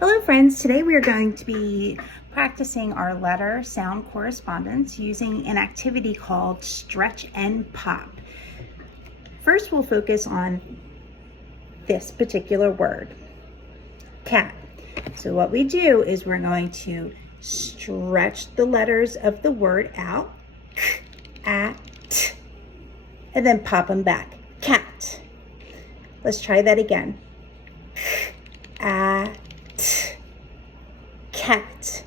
Hello friends, today we are going to be practicing our letter sound correspondence using an activity called stretch and pop. First we'll focus on this particular word, cat. So what we do is we're going to stretch the letters of the word out, k, a, t, and then pop them back, cat. Let's try that again, k, a, t, cat.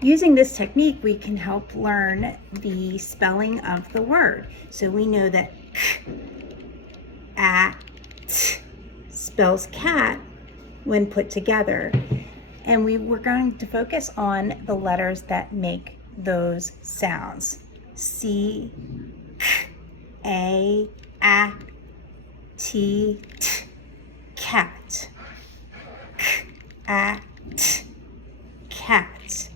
Using this technique, we can help learn the spelling of the word. So we know that k, a, t spells cat when put together. And we're going to focus on the letters that make those sounds. C, k, a, t, cat. K, a, t, cat.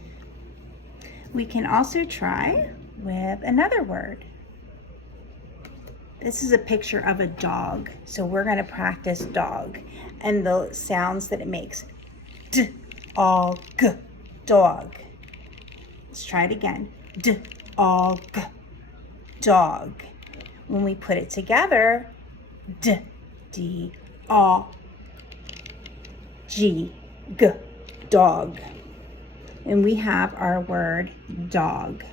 We can also try with another word. This is a picture of a dog. So we're going to practice dog and the sounds that it makes. D, all, g, dog. Let's try it again. D, all, g, dog. When we put it together, d, d, all, g, g, dog. And we have our word dog.